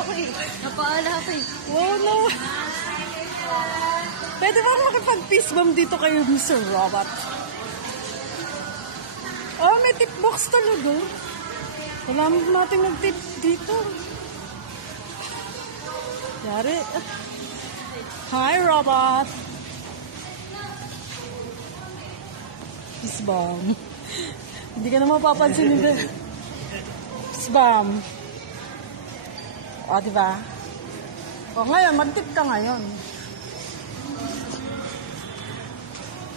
ako eh. Napaala ako eh. Wow, no. Pwede ba makipag-peace bomb dito kayo, Mr. Robot? Oh, may tip box talaga. Salamat natin nag-tip dito. Yari. Hi, Robot. Peace bomb. Hindi ka na mapapansin nito. Peace bomb. O, diba? O, ngayon, mag-tip ka ngayon.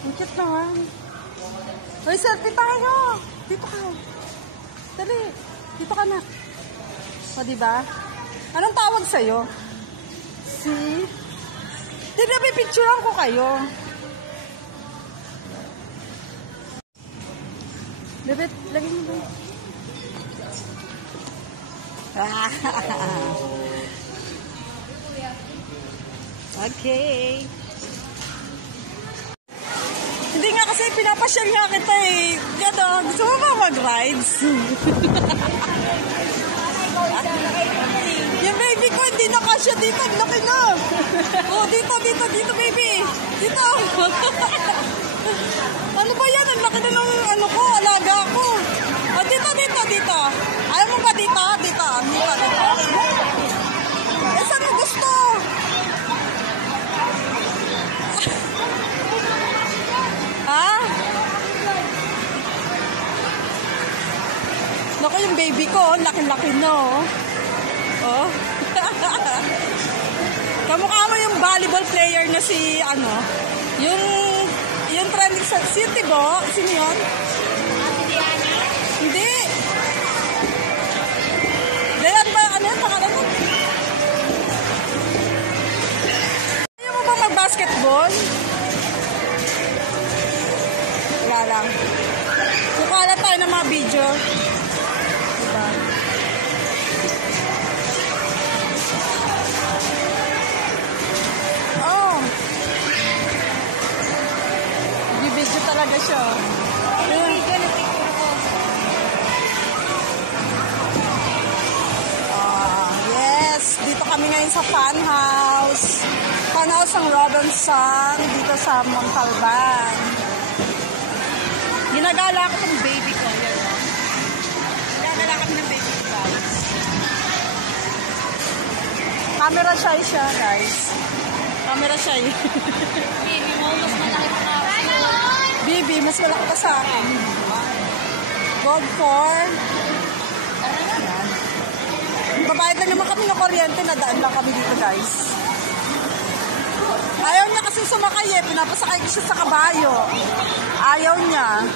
Ang cute naman. Hoy, selfie tayo. Dito ka. Dali. Dito ka na. O, diba? Anong tawag sa'yo? Si? Hindi, may picturean ko kayo. Bebet, lagi mo ba? Okay. Hindi nga kasi pinapasyal nga kita eh. Gato, gusto mo ba mag-rides? Yung baby ko hindi nakasya dito. Laki na. Oh, dito, baby. Dito. Ano ba yan? Ang laki na ng ano ko, alaga ko. Oh, dito. Ayaw mo ba dito? Dito. Eh, saan mo gusto? Ha? Naku, yung baby ko, laki-laki no. Oh. Kamukha mo yung volleyball player na si, ano, yung trending sa City Bo. Sino yun? Hindi. Dayan ba, ano yun, pangalan mo? Ayaw mo ba mag-basketball? Wala lang. Kukala tayo ng mga video. Diba? Oh. Bibidyo talaga siya. Video na picture ko. Yes. Dito kami ngayon sa fan house. Fan house ng Robinson. Dito sa Montalban. Ginagala ko ng baby ko. Yan. Ginagala kami ng baby ko, guys. Camera shy siya, guys. Camera shy. Baby mo, mas malaki pa ka. Baby, mas malaki pa sa akin. God for. Babayad lang naman kami ng kuryente. Nadaan lang kami dito, guys. Ayaw niya kasi sumakay eh. Pinapasakay ko siya sa kabayo. Ayaw niya.